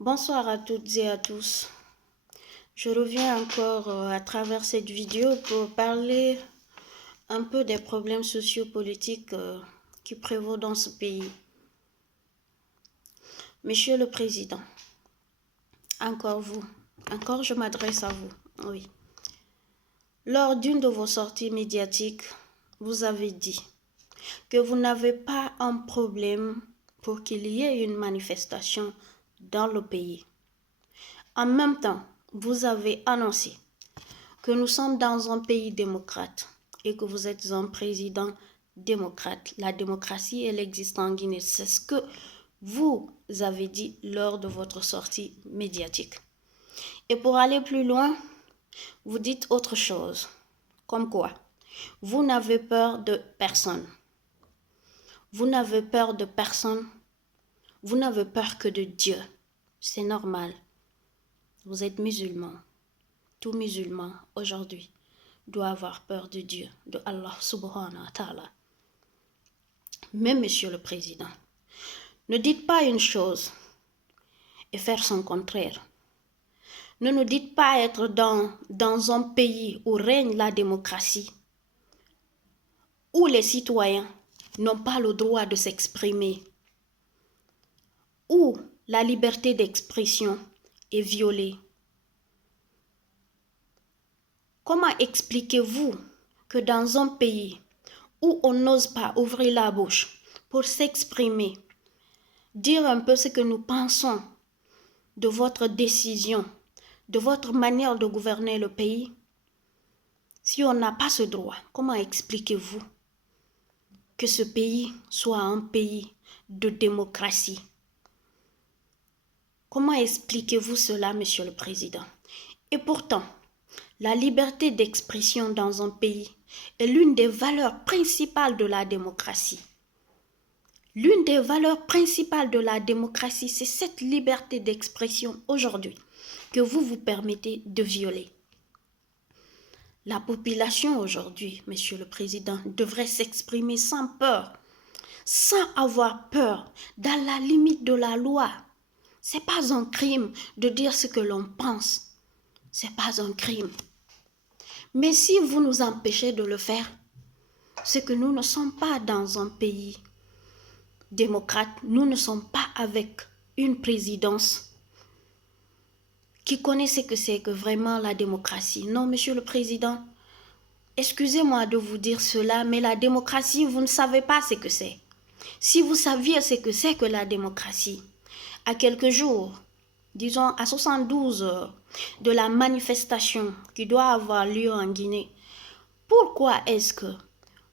Bonsoir à toutes et à tous. Je reviens encore à travers cette vidéo pour parler un peu des problèmes sociopolitiques qui prévaut dans ce pays. Monsieur le Président, encore je m'adresse à vous, oui. Lors d'une de vos sorties médiatiques, vous avez dit que vous n'avez pas un problème pour qu'il y ait une manifestation dans le pays. En même temps, vous avez annoncé que nous sommes dans un pays démocrate et que vous êtes un président démocrate. La démocratie, elle existe en Guinée. C'est ce que vous avez dit lors de votre sortie médiatique. Et pour aller plus loin, vous dites autre chose. Comme quoi, vous n'avez peur de personne. Vous n'avez peur de personne. Vous n'avez peur que de Dieu. C'est normal. Vous êtes musulman. Tout musulman aujourd'hui doit avoir peur de Dieu, de Allah subhanahu wa ta'ala. Mais monsieur le Président, ne dites pas une chose et faire son contraire. Ne nous dites pas être dans un pays où règne la démocratie, où les citoyens n'ont pas le droit de s'exprimer, où la liberté d'expression est violée. Comment expliquez-vous que dans un pays où on n'ose pas ouvrir la bouche pour s'exprimer, dire un peu ce que nous pensons de votre décision, de votre manière de gouverner le pays, si on n'a pas ce droit, comment expliquez-vous que ce pays soit un pays de démocratie? Comment expliquez-vous cela, Monsieur le Président? Et pourtant, la liberté d'expression dans un pays est l'une des valeurs principales de la démocratie. L'une des valeurs principales de la démocratie, c'est cette liberté d'expression aujourd'hui que vous vous permettez de violer. La population aujourd'hui, Monsieur le Président, devrait s'exprimer sans peur, sans avoir peur, dans la limite de la loi. C'est pas un crime de dire ce que l'on pense. C'est pas un crime. Mais si vous nous empêchez de le faire, c'est que nous ne sommes pas dans un pays démocrate, nous ne sommes pas avec une présidence qui connaît ce que c'est que vraiment la démocratie. Non, Monsieur le Président, excusez-moi de vous dire cela, mais la démocratie, vous ne savez pas ce que c'est. Si vous saviez ce que c'est que la démocratie, à quelques jours, disons à 72 heures de la manifestation qui doit avoir lieu en Guinée, pourquoi est-ce que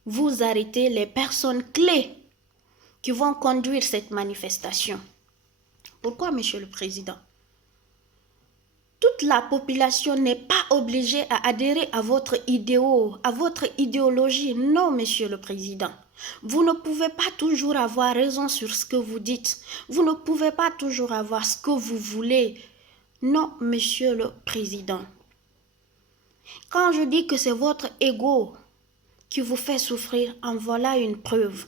vous arrêtez les personnes clés qui vont conduire cette manifestation? Pourquoi, Monsieur le Président? Toute la population n'est pas obligée à adhérer à votre à votre idéologie. Non, Monsieur le Président. Vous ne pouvez pas toujours avoir raison sur ce que vous dites. Vous ne pouvez pas toujours avoir ce que vous voulez. Non, Monsieur le Président. Quand je dis que c'est votre ego qui vous fait souffrir, en voilà une preuve.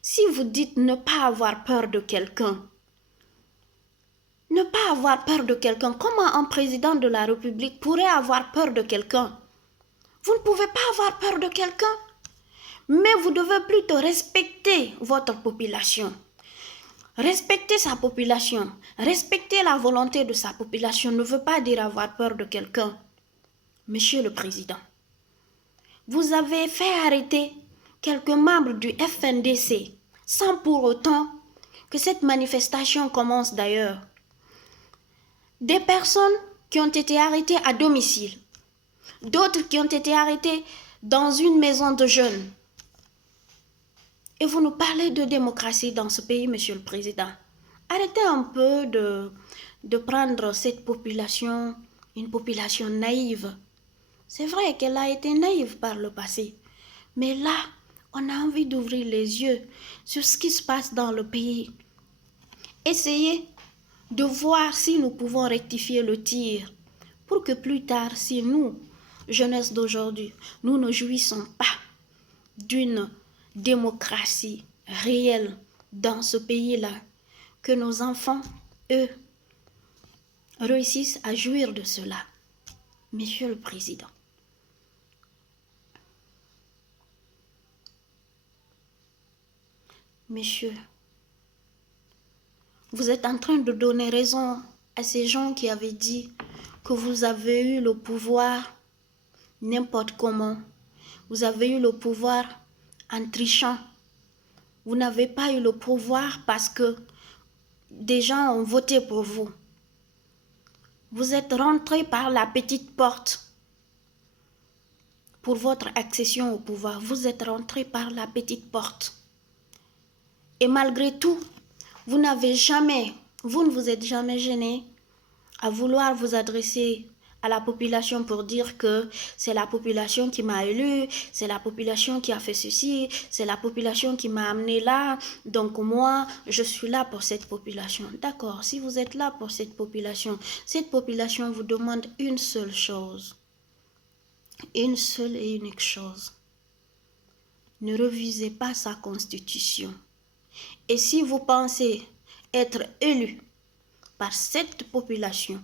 Si vous dites ne pas avoir peur de quelqu'un, ne pas avoir peur de quelqu'un, comment un président de la République pourrait avoir peur de quelqu'un? Vous ne pouvez pas avoir peur de quelqu'un, mais vous devez plutôt respecter votre population. Respecter sa population, respecter la volonté de sa population ne veut pas dire avoir peur de quelqu'un. Monsieur le Président, vous avez fait arrêter quelques membres du FNDC sans pour autant que cette manifestation commence d'ailleurs. Des personnes qui ont été arrêtées à domicile, d'autres qui ont été arrêtées dans une maison de jeunes. Et vous nous parlez de démocratie dans ce pays, Monsieur le Président. Arrêtez un peu de prendre cette population, une population naïve. C'est vrai qu'elle a été naïve par le passé. Mais là, on a envie d'ouvrir les yeux sur ce qui se passe dans le pays. Essayez de voir si nous pouvons rectifier le tir pour que plus tard, si nous, jeunesse d'aujourd'hui, nous ne jouissons pas d'une démocratie réelle dans ce pays-là, que nos enfants, eux, réussissent à jouir de cela. Monsieur le Président, Monsieur, vous êtes en train de donner raison à ces gens qui avaient dit que vous avez eu le pouvoir n'importe comment. Vous avez eu le pouvoir en trichant. Vous n'avez pas eu le pouvoir parce que des gens ont voté pour vous. Vous êtes rentré par la petite porte pour votre accession au pouvoir. Vous êtes rentré par la petite porte. Et malgré tout, vous ne vous êtes jamais gêné à vouloir vous adresser à la population pour dire que c'est la population qui m'a élu, c'est la population qui a fait ceci, c'est la population qui m'a amené là, donc moi, je suis là pour cette population. D'accord, si vous êtes là pour cette population vous demande une seule chose, une seule et unique chose. Ne revisez pas sa constitution. Et si vous pensez être élu par cette population,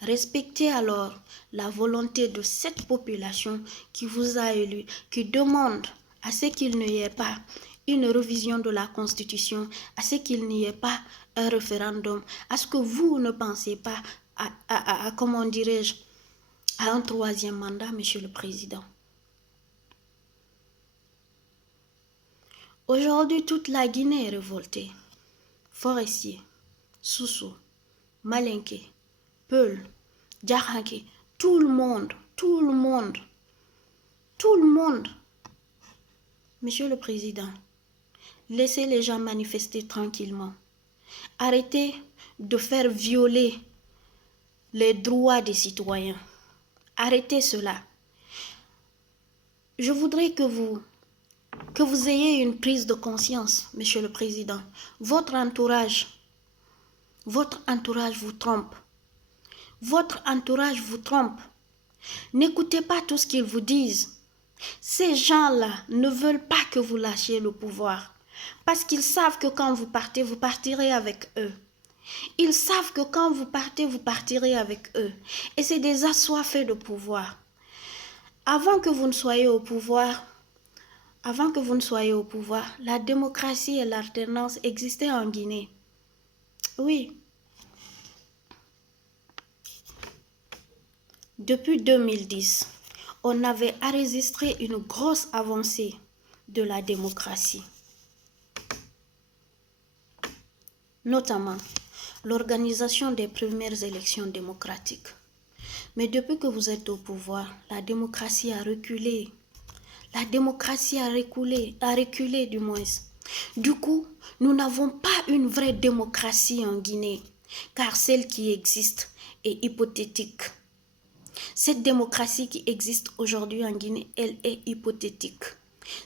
respectez alors la volonté de cette population qui vous a élu, qui demande à ce qu'il n'y ait pas une révision de la Constitution, à ce qu'il n'y ait pas un référendum, à ce que vous ne pensez pas comment dirais-je, à un troisième mandat, Monsieur le Président. Aujourd'hui, toute la Guinée est révoltée. Forestiers, Soussou, Malinké, Peul, Djahanké, tout le monde. Monsieur le Président, laissez les gens manifester tranquillement. Arrêtez de faire violer les droits des citoyens. Arrêtez cela. Je voudrais que vous ayez une prise de conscience, Monsieur le Président. Votre entourage vous trompe. Votre entourage vous trompe. N'écoutez pas tout ce qu'ils vous disent. Ces gens-là ne veulent pas que vous lâchiez le pouvoir. Parce qu'ils savent que quand vous partez, vous partirez avec eux. Ils savent que quand vous partez, vous partirez avec eux. Et c'est des assoiffés de pouvoir. Avant que vous ne soyez au pouvoir, la démocratie et l'alternance existaient en Guinée. Oui. Depuis 2010, on avait enregistré une grosse avancée de la démocratie. Notamment l'organisation des premières élections démocratiques. Mais depuis que vous êtes au pouvoir, la démocratie a reculé. La démocratie a reculé du moins. Du coup, nous n'avons pas une vraie démocratie en Guinée, car celle qui existe est hypothétique. Cette démocratie qui existe aujourd'hui en Guinée, elle est hypothétique.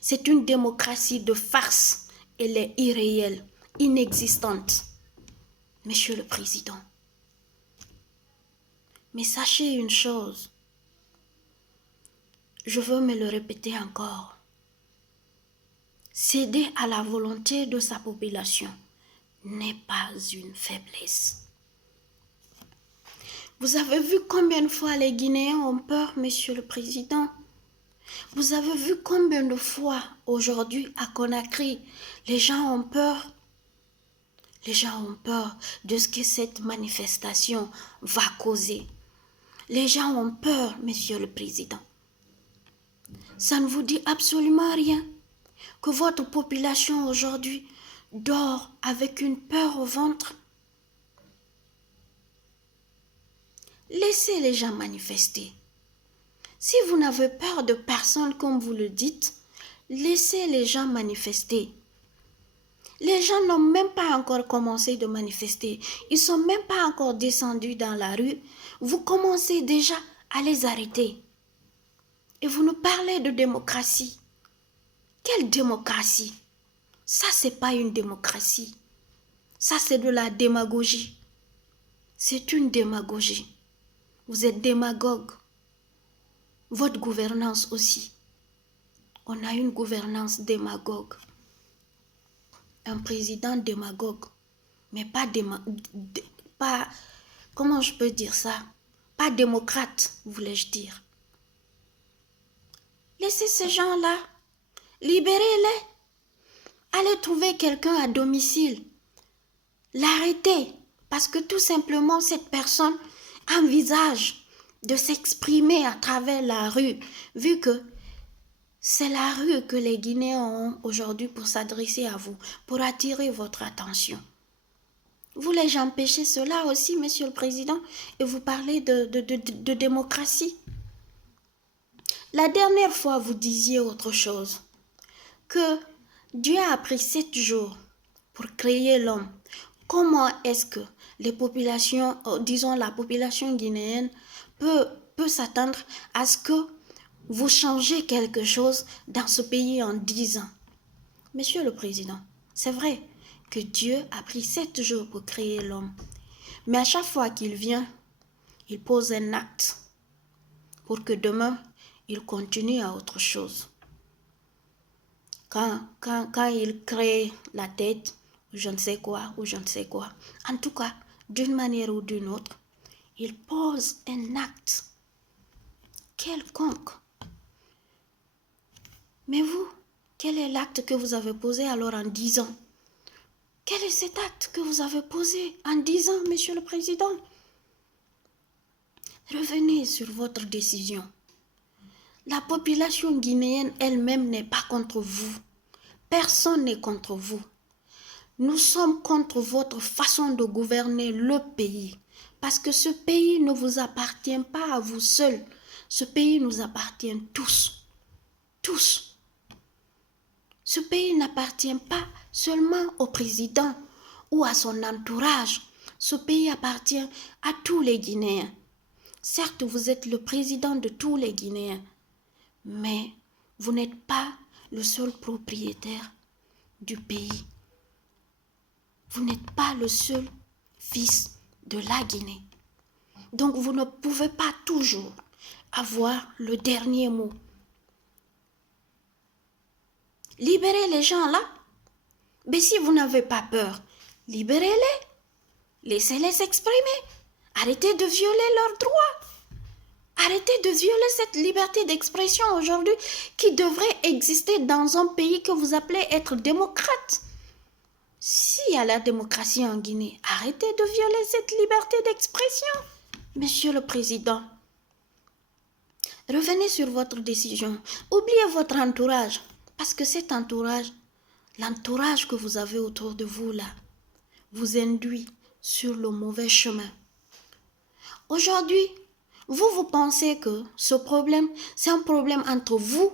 C'est une démocratie de farce. Elle est irréelle, inexistante. Monsieur le Président, mais sachez une chose, je veux me le répéter encore. Céder à la volonté de sa population n'est pas une faiblesse. Vous avez vu combien de fois les Guinéens ont peur, Monsieur le Président? Vous avez vu combien de fois aujourd'hui à Conakry, les gens ont peur? Les gens ont peur de ce que cette manifestation va causer. Les gens ont peur, Monsieur le Président. Ça ne vous dit absolument rien que votre population aujourd'hui dort avec une peur au ventre. Laissez les gens manifester. Si vous n'avez peur de personne comme vous le dites, laissez les gens manifester. Les gens n'ont même pas encore commencé de manifester. Ils ne sont même pas encore descendus dans la rue. Vous commencez déjà à les arrêter. Et vous nous parlez de démocratie. Quelle démocratie? Ça, c'est pas une démocratie. Ça, c'est de la démagogie. C'est une démagogie. Vous êtes démagogue. Votre gouvernance aussi. On a une gouvernance démagogue. Un président démagogue. Mais pas comment je peux dire ça? Pas démocrate, voulais-je dire. Laissez ces gens-là, libérez-les. Allez trouver quelqu'un à domicile. L'arrêter parce que tout simplement cette personne envisage de s'exprimer à travers la rue, vu que c'est la rue que les Guinéens ont aujourd'hui pour s'adresser à vous, pour attirer votre attention. Voulais-je empêcher cela aussi, Monsieur le Président, et vous parler de démocratie? La dernière fois, vous disiez autre chose, que Dieu a pris 7 jours pour créer l'homme. Comment est-ce que les populations, disons la population guinéenne, peut s'attendre à ce que vous changez quelque chose dans ce pays en 10 ans? Monsieur le Président, c'est vrai que Dieu a pris 7 jours pour créer l'homme. Mais à chaque fois qu'il vient, il pose un acte pour que demain, il continue à autre chose. Quand il crée la tête, ou je ne sais quoi, en tout cas, d'une manière ou d'une autre, il pose un acte quelconque. Mais vous, quel est l'acte que vous avez posé alors en 10 ans? Quel est cet acte que vous avez posé en 10 ans, Monsieur le Président? Revenez sur votre décision. La population guinéenne elle-même n'est pas contre vous. Personne n'est contre vous. Nous sommes contre votre façon de gouverner le pays. Parce que ce pays ne vous appartient pas à vous seul. Ce pays nous appartient tous. Tous. Ce pays n'appartient pas seulement au président ou à son entourage. Ce pays appartient à tous les Guinéens. Certes, vous êtes le président de tous les Guinéens, mais vous n'êtes pas le seul propriétaire du pays. Vous n'êtes pas le seul fils de la Guinée. Donc vous ne pouvez pas toujours avoir le dernier mot. Libérez les gens là. Mais si vous n'avez pas peur, libérez-les. Laissez-les s'exprimer. Arrêtez de violer leurs droits. Arrêtez de violer cette liberté d'expression aujourd'hui qui devrait exister dans un pays que vous appelez être démocrate. S'il y a la démocratie en Guinée, arrêtez de violer cette liberté d'expression. Monsieur le Président, revenez sur votre décision. Oubliez votre entourage. Parce que cet entourage, l'entourage que vous avez autour de vous là, vous induit sur le mauvais chemin. Aujourd'hui, vous pensez que ce problème, c'est un problème entre vous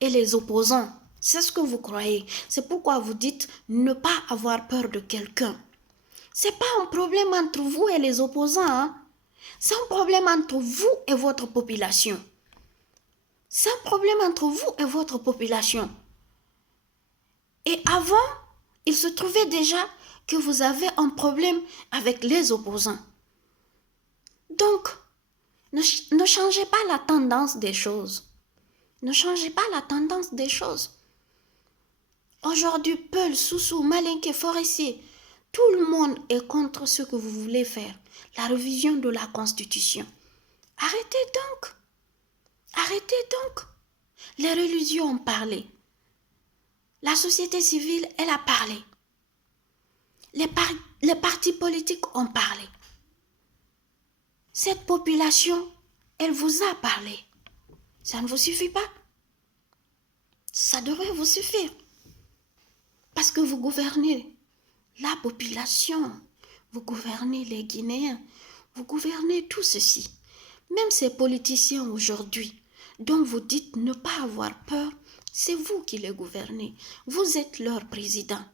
et les opposants. C'est ce que vous croyez. C'est pourquoi vous dites ne pas avoir peur de quelqu'un. C'est pas un problème entre vous et les opposants. Hein? C'est un problème entre vous et votre population. C'est un problème entre vous et votre population. Et avant, il se trouvait déjà que vous avez un problème avec les opposants. Donc, ne changez pas la tendance des choses. Ne changez pas la tendance des choses. Aujourd'hui, Peul, Soussou, Malinké, Forestier, tout le monde est contre ce que vous voulez faire. La révision de la Constitution. Arrêtez donc. Arrêtez donc. Les religions ont parlé. La société civile, elle a parlé. Les partis politiques ont parlé. Cette population, elle vous a parlé. Ça ne vous suffit pas? Ça devrait vous suffire. Parce que vous gouvernez la population, vous gouvernez les Guinéens, vous gouvernez tout ceci. Même ces politiciens aujourd'hui, dont vous dites ne pas avoir peur, c'est vous qui les gouvernez. Vous êtes leur président.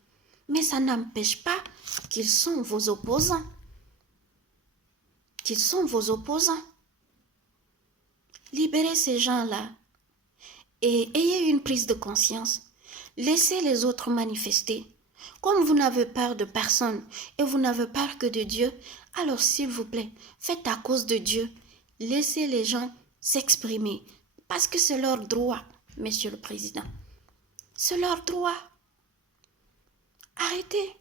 Mais ça n'empêche pas qu'ils sont vos opposants. Qu'ils sont vos opposants. Libérez ces gens-là et ayez une prise de conscience. Laissez les autres manifester. Comme vous n'avez peur de personne et vous n'avez peur que de Dieu, alors s'il vous plaît, faites à cause de Dieu. Laissez les gens s'exprimer parce que c'est leur droit, Monsieur le Président. C'est leur droit. Arrêtez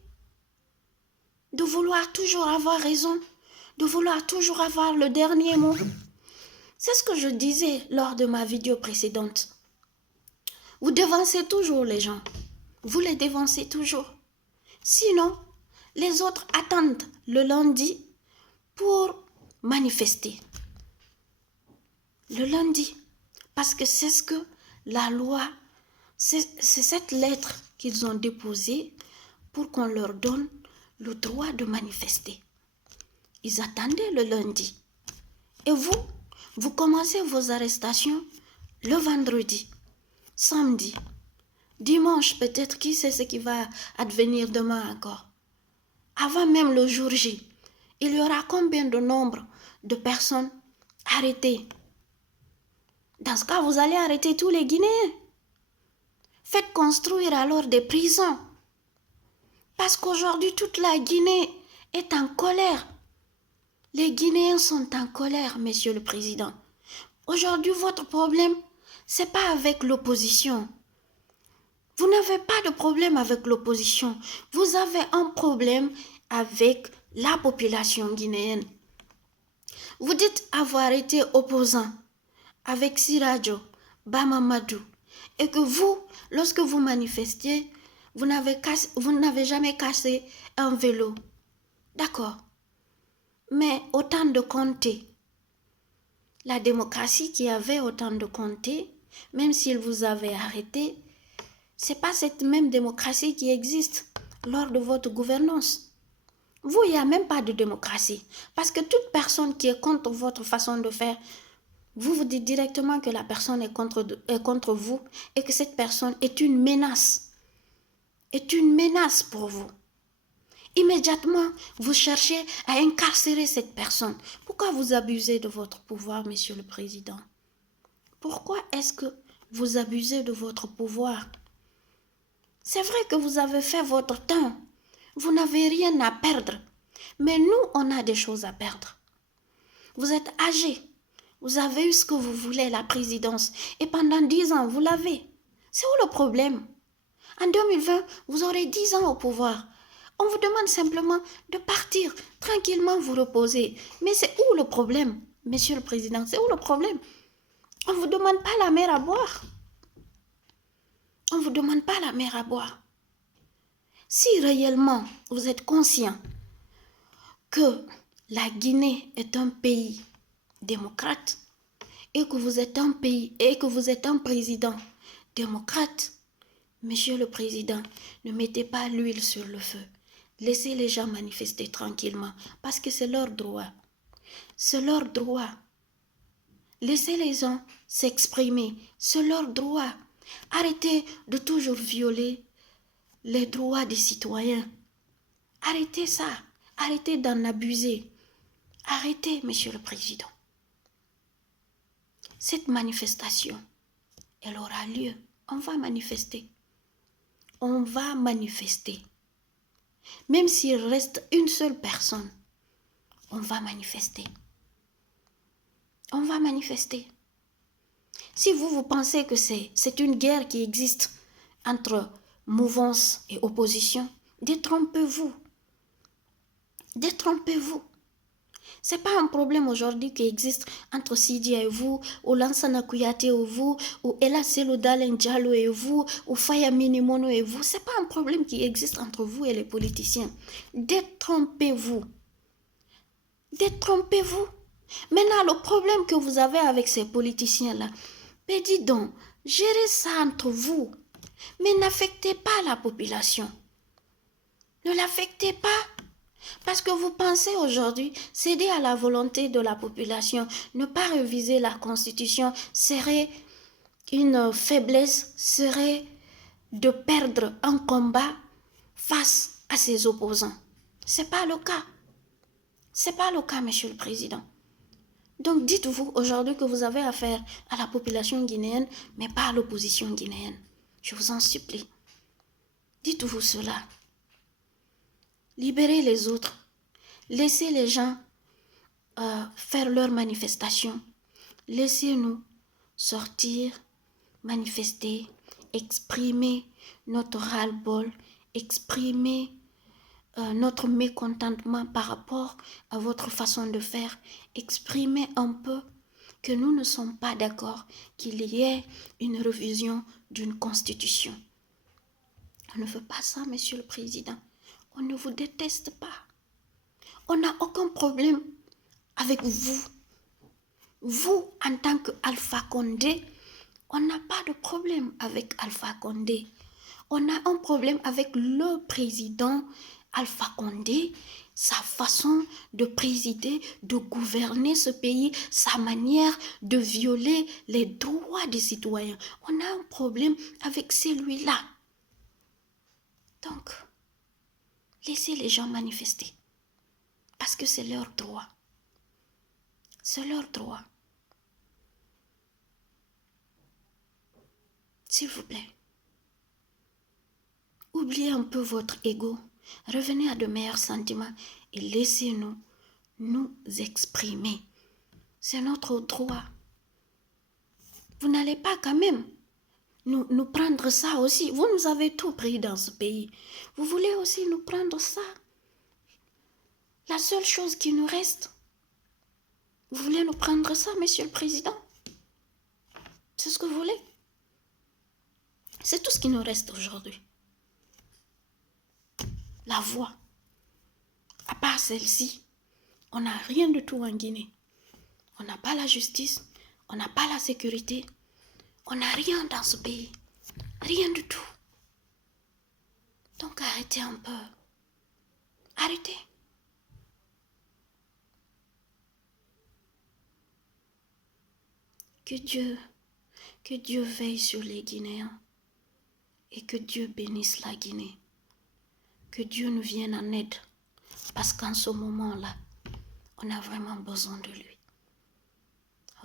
de vouloir toujours avoir raison, de vouloir toujours avoir le dernier mot. C'est ce que je disais lors de ma vidéo précédente. Vous devancez toujours les gens. Vous les devancez toujours. Sinon, les autres attendent le lundi pour manifester. Le lundi. Parce que c'est ce que la loi, c'est cette lettre qu'ils ont déposée pour qu'on leur donne le droit de manifester. Ils attendaient le lundi. Et vous commencez vos arrestations le vendredi, samedi, dimanche peut-être, qui sait ce qui va advenir demain encore. Avant même le jour J, il y aura combien de nombre de personnes arrêtées? Dans ce cas, vous allez arrêter tous les Guinéens. Faites construire alors des prisons. Parce qu'aujourd'hui, toute la Guinée est en colère. Les Guinéens sont en colère, Monsieur le Président. Aujourd'hui, votre problème, ce n'est pas avec l'opposition. Vous n'avez pas de problème avec l'opposition. Vous avez un problème avec la population guinéenne. Vous dites avoir été opposant avec Sirajo, Bamamadou, et que vous, lorsque vous manifestiez, vous n'avez jamais cassé un vélo. D'accord. Mais autant de Conté, la démocratie qui avait autant de Conté, même s'il vous avait arrêté, ce n'est pas cette même démocratie qui existe lors de votre gouvernance. Vous, il n'y a même pas de démocratie. Parce que toute personne qui est contre votre façon de faire, vous vous dites directement que la personne est contre vous et que cette personne est une menace. Est une menace pour vous. Immédiatement, vous cherchez à incarcérer cette personne. Pourquoi vous abusez de votre pouvoir, Monsieur le Président? Pourquoi est-ce que vous abusez de votre pouvoir? C'est vrai que vous avez fait votre temps. Vous n'avez rien à perdre. Mais nous, on a des choses à perdre. Vous êtes âgé. Vous avez eu ce que vous voulez, la présidence. Et pendant 10 ans, vous l'avez. C'est où le problème? En 2020, vous aurez 10 ans au pouvoir. On vous demande simplement de partir, tranquillement vous reposer. Mais c'est où le problème, Monsieur le Président? C'est où le problème? On ne vous demande pas la mer à boire. On ne vous demande pas la mer à boire. Si réellement vous êtes conscient que la Guinée est un pays démocrate et que vous êtes un pays et que vous êtes un président démocrate, Monsieur le Président, ne mettez pas l'huile sur le feu. Laissez les gens manifester tranquillement parce que c'est leur droit. C'est leur droit. Laissez les gens s'exprimer. C'est leur droit. Arrêtez de toujours violer les droits des citoyens. Arrêtez ça. Arrêtez d'en abuser. Arrêtez, Monsieur le Président. Cette manifestation, elle aura lieu. On va manifester. On va manifester. Même s'il reste une seule personne, on va manifester. On va manifester. Si vous pensez que c'est une guerre qui existe entre mouvance et opposition, détrompez-vous. Détrompez-vous. Ce n'est pas un problème aujourd'hui qui existe entre Sidi et vous, ou Lansana Kouyaté et vous, ou Ella Selodalen Diallo et vous, ou Faya Minimono et vous. Ce n'est pas un problème qui existe entre vous et les politiciens. Détrompez-vous. Détrompez-vous. Maintenant, le problème que vous avez avec ces politiciens-là, mais dis donc, gérez ça entre vous. Mais n'affectez pas la population. Ne l'affectez pas. Parce que vous pensez aujourd'hui céder à la volonté de la population, ne pas réviser la Constitution serait une faiblesse, serait de perdre un combat face à ses opposants. Ce n'est pas le cas. Ce n'est pas le cas, Monsieur le Président. Donc dites-vous aujourd'hui que vous avez affaire à la population guinéenne, mais pas à l'opposition guinéenne. Je vous en supplie. Dites-vous cela. Libérez les autres. Laissez les gens faire leurs manifestations. Laissez-nous sortir, manifester, exprimer notre ras-le-bol, exprimer notre mécontentement par rapport à votre façon de faire. Exprimez un peu que nous ne sommes pas d'accord qu'il y ait une révision d'une constitution. On ne veut pas ça, Monsieur le Président. On ne vous déteste pas. On n'a aucun problème avec vous. Vous, en tant qu'Alpha Condé, on n'a pas de problème avec Alpha Condé. On a un problème avec le président Alpha Condé, sa façon de présider, de gouverner ce pays, sa manière de violer les droits des citoyens. On a un problème avec celui-là. Donc, laissez les gens manifester. Parce que c'est leur droit. C'est leur droit. S'il vous plaît. Oubliez un peu votre ego. Revenez à de meilleurs sentiments et laissez-nous nous exprimer. C'est notre droit. Vous n'allez pas quand même nous prendre ça aussi. Vous nous avez tout pris dans ce pays. Vous voulez aussi nous prendre ça. La seule chose qui nous reste, vous voulez nous prendre ça, Monsieur le Président? C'est ce que vous voulez? C'est tout ce qui nous reste aujourd'hui. La voix. À part celle-ci, on n'a rien de tout en Guinée. On n'a pas la justice, on n'a pas la sécurité, on n'a rien dans ce pays. Rien du tout. Donc arrêtez un peu. Arrêtez. Que Dieu veille sur les Guinéens et que Dieu bénisse la Guinée. Que Dieu nous vienne en aide parce qu'en ce moment-là, on a vraiment besoin de lui.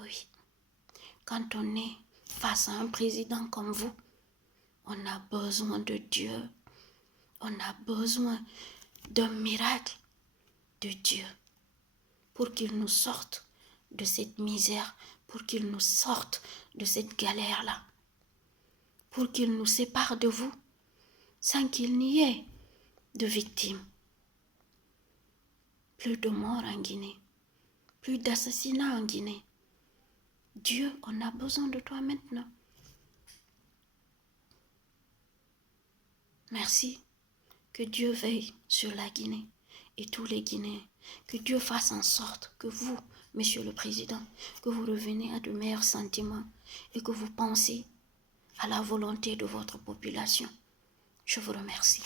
Oui. Quand on est face à un président comme vous, on a besoin de Dieu. On a besoin d'un miracle de Dieu pour qu'il nous sorte de cette misère, pour qu'il nous sorte de cette galère-là, pour qu'il nous sépare de vous sans qu'il n'y ait de victimes. Plus de morts en Guinée, plus d'assassinats en Guinée. Dieu, on a besoin de toi maintenant. Merci. Que Dieu veille sur la Guinée et tous les Guinéens. Que Dieu fasse en sorte que vous, Monsieur le Président, que vous reveniez à de meilleurs sentiments et que vous pensez à la volonté de votre population. Je vous remercie.